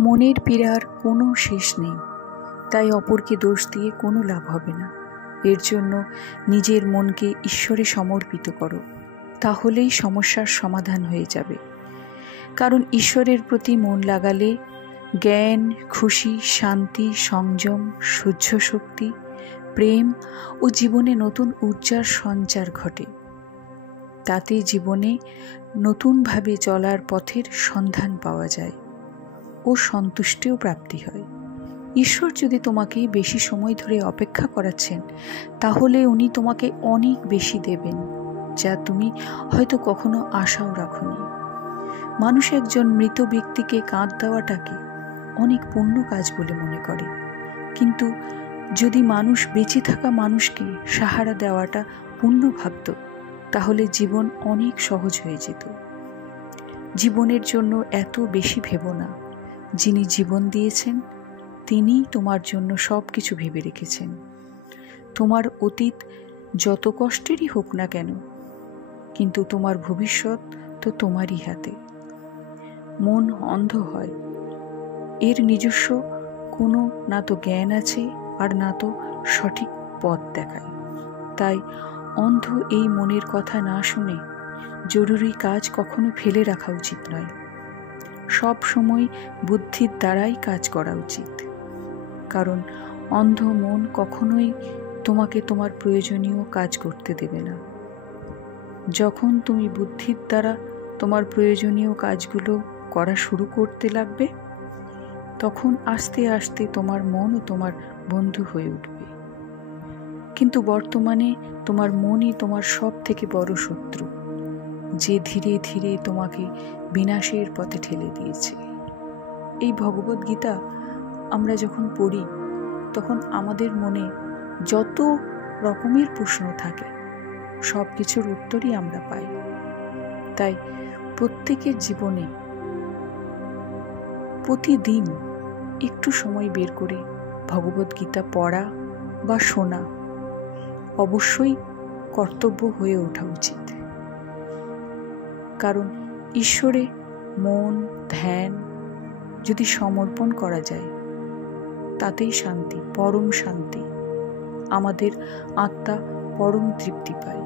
মনের পীড়ার কোনো শেষ নেই, তাই অপরকে দোষ দিয়ে কোনো লাভ হবে না। এর জন্য নিজের মনকে ঈশ্বরে সমর্পিত করো, তাহলেই সমস্যার সমাধান হয়ে যাবে। কারণ ঈশ্বরের প্রতি মন লাগালে জ্ঞান, খুশি, শান্তি, সংযম, সহ্য শক্তি, প্রেম ও জীবনে নতুন ঊর্জার সঞ্চার ঘটে। তাতে জীবনে নতুনভাবে চলার পথের সন্ধান পাওয়া যায় ও সন্তুষ্টিও প্রাপ্তি হয়। ঈশ্বর যদি তোমাকে বেশি সময় ধরে অপেক্ষা করাচ্ছেন, তাহলে উনি তোমাকে অনেক বেশি দেবেন, যা তুমি হয়তো কখনো আশাও রাখোনি। মানুষ একজন মৃত ব্যক্তিকে কাঁধ দেওয়াটাকে অনেক পুণ্য কাজ বলে মনে করে, কিন্তু যদি মানুষ বেঁচে থাকা মানুষকে সাহারা দেওয়াটা পুণ্য ভাবত, তাহলে জীবন অনেক সহজ হয়ে যেত। জীবনের জন্য এত বেশি ভেবো না। যিনি জীবন দিয়েছেন তিনিই তোমার জন্য সব কিছু ভেবে রেখেছেন। তোমার অতীত যত কষ্টেরই হোক না কেন, কিন্তু তোমার ভবিষ্যৎ তো তোমারই হাতে। মন অন্ধ হয়, এর নিজস্ব কোনো না তো জ্ঞান আছে আর না তো সঠিক পথ দেখায়। তাই অন্ধ এই মনের কথা না শুনে জরুরি কাজ কখনো ফেলে রাখা উচিত নয়। সব সময় বুদ্ধির দ্বারাই কাজ করা উচিত, কারণ অন্ধ মন কখনোই তোমাকে তোমার প্রয়োজনীয় কাজ করতে দেবে না। যখন তুমি বুদ্ধির দ্বারা তোমার প্রয়োজনীয় কাজগুলো করা শুরু করতে লাগবে, তখন আস্তে আস্তে তোমার মনও তোমার বন্ধু হয়ে উঠবে। কিন্তু বর্তমানে তোমার মনই তোমার সব থেকে বড় শত্রু, যে ধীরে ধীরে তোমাকে বিনাশের পথে ঠেলে দিয়েছে। এই ভগবদ্গীতা আমরা যখন পড়ি, তখন আমাদের মনে যত রকমের প্রশ্ন থাকে, সব কিছুর উত্তরই আমরা পাই। তাই প্রত্যেকের জীবনে প্রতিদিন একটু সময় বের করে ভগবদ্গীতা পড়া বা শোনা অবশ্যই কর্তব্য হয়ে ওঠা উচিত। কারণ ঈশ্বরে মন, ধ্যান যদি সমর্পণ করা যায়, তাতেই শান্তি, পরম শান্তি, আমাদের আত্মা পরম তৃপ্তি পায়।